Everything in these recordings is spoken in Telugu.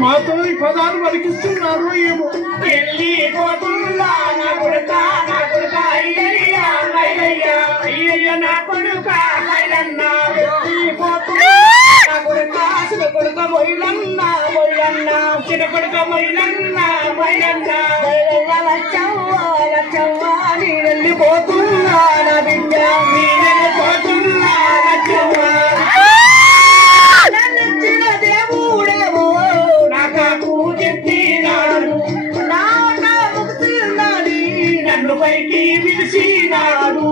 మాతో ఈ పదాలు పలికిస్తున్నారు ఏమో. వెళ్ళిపోతున్నా నా కొడుక నా కొడుక అయ్యయ్యా అయ్యయ్యా అయ్యయ్య నా కొడుక అయ్యన్న వెళ్ళిపోతున్నా నా కొడుక చిన్న కొడుక మొయిలన్న మొయిలన్న చిన్న కొడుక మొయిలన్న మొయిలన్న లచ్చవ్వ లచ్చవ్వ నీ వెళ్ళిపోతున్నా నా బిడ్డ నీ వెళ్ళిపోతున్నా లచ్చవ్వ నన్నిచ్చిన దేవుడేమో నాకు చెప్పినాడు నా ముక్తిందని నన్ను పైకి పిలిచినాడు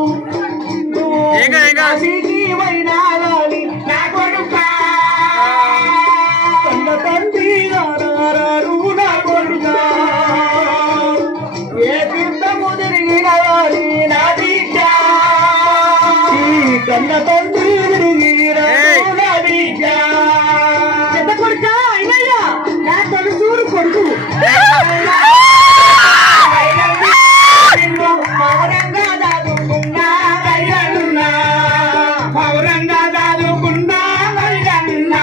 కాశీకి పోయినా గాని నా కొడుక కన్న తండ్రి నారాడు నా కొడుక ఏ తీర్థము తిరిగిన గాని నా బిడ్డ కన్న తండ్రి తిరిగిన నా బిడ్డ పెద్ద కొడుక అయ్యయ్యా నా తొలసూరు కొడుకు పౌరంగా దాదుకున్నా వైరన్నా పౌరంగా దాదుకున్నా వైరన్నా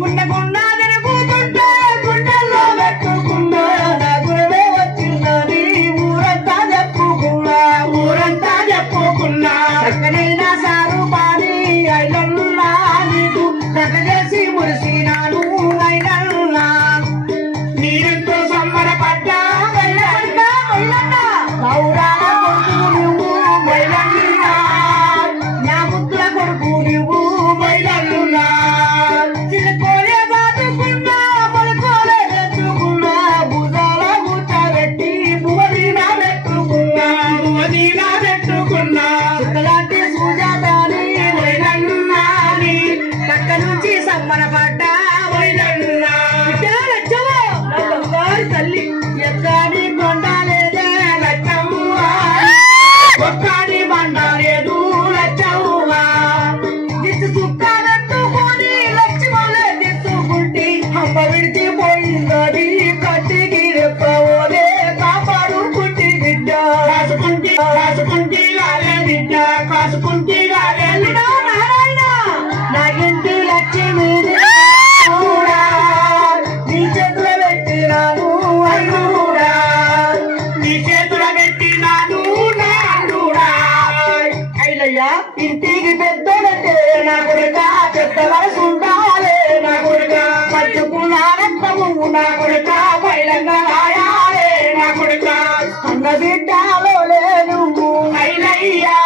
గుండెకున్నా తిరుగుతుంటే గుండెల్లో పెట్టుకున్నా నా గురువే వచ్చిందని ఊరంతా చెప్పుకున్నా ఊరంతా చెప్పుకున్నా చక్కనైనా సారు పాని అయినన్నా నీకు కథ చేసి మురిసినాను అయినన్నా నీరెంతో సంబరపడ్డా పౌరాల కొడుకు నువ్వు మైలన్నా నా ముద్దుల కొడుకు నువ్వు మైలన్నా చిలుకోలే దాటుకున్నా పలుకోలే తెచ్చుకున్నా భుజాల కూర్చోబెట్టి భువదీనా పెట్టుకున్నా భువదీనా పెట్టుకున్నా చుక్కలాంటి సుజాతని మైలన్నా పక్క నుంచి సంబరపడ్డా మైలన్నా తల్లి ఎక్కడి కొండలేదే ఒక్కడి బండలేదు లచ్చవ్వ దిత్తు సుక్క పెట్టుకుని లక్ష్మలే దిత్తుకుంటి అమ్మ విడిచిపోయిందని కట్టికి రెప్పవోలే కాపాడుకుంటి బిడ్డ కాసుకుంటి గాలే బిడ్డ కాసుకుంటి గాలే నారాయణ నా ఇంటి లక్ష్మి నీ చేతుల పెట్టినాను అయ్యూడా నీ చేతుల పెట్టినాను అయ్యయ్యా ఇంటికి పెద్దలంటే నా కొడుక పెద్ద వయసు ఉండాలే నా కొడుక పట్టుకున్న రక్తము నా కొడుక బయలంగా రాయాలే నా కొడుక అన్న బిడ్డలో లేదు అయ్యయ్యా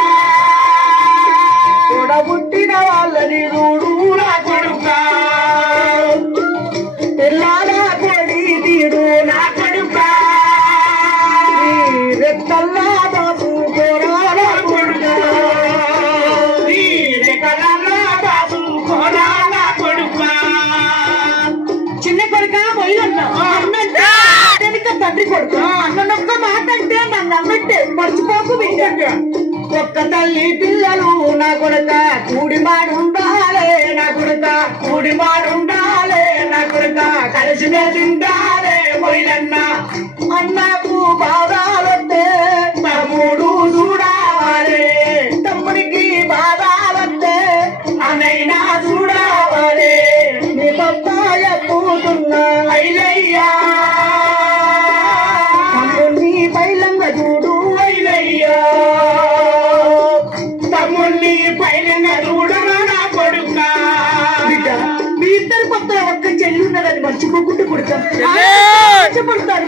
చూడబుట్టిన వాళ్ళని చూడు నా కొడుక తెల్లారా కొడి తీడు నా కొడుక రెక్కల్లా బాబు కోరాల కొడుక బాబు కోరాల కొడుక చిన్న కొడుక మొయ్యన్నా అన్నంటే తండ్రి కొడుకు అన్నొక్క మాట అంటే నన్ను అన్నట్టే మర్చిపోకు బిడ్డ ఒక్క తల్లి పిల్లలు నా కొడుక కూడిమాడు ఉండాలే నా కొడుక కూడిమాడు ఉండాలే నా కొడుక కలిసినే తింటాలే మొయిలన్న అన్నకు బాధాలొస్తే తమ్ముడు చూడాలే తమ్ముడికి బాధాలొస్తే అన్నైనా చూడాలే నీ బొత్తాయ పూతున్నా అయ్యయ్యా తమ్ముడిని పైలంగా చూడు అయ్యయ్యా తమ్ముడిని పైలంగా చూడు నా కొడుక బిడ్డ మీ ఇద్దరు పక్కన ఒక్క చెల్లి ఉన్నదని మర్చిపోకుండా కొడుతాడు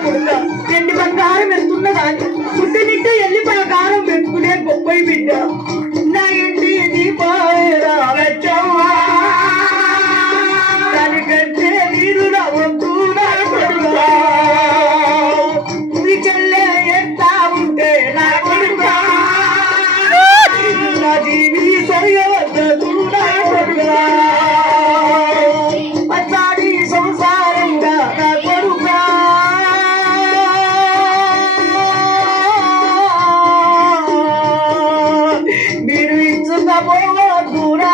కొడుక ఎండి బంగారం వెళ్తున్న దాన్ని పుట్టి నింటే ఎల్లి బంగారం పెట్టుకునే గొప్ప బిడ్డ నా ఇంటి దీపాయరా లచ్చవ్వా దానికంటే నీరు నా వద్దు నా కొడుక నీ చెల్లె ఎంత ఉంటే నా కొడుక నా జీవి సరిగవద్దు నా కొడుక పచ్చాడి సంసారంగా నా కొడుక మీరు ఇచ్చుకపోవద్దు నా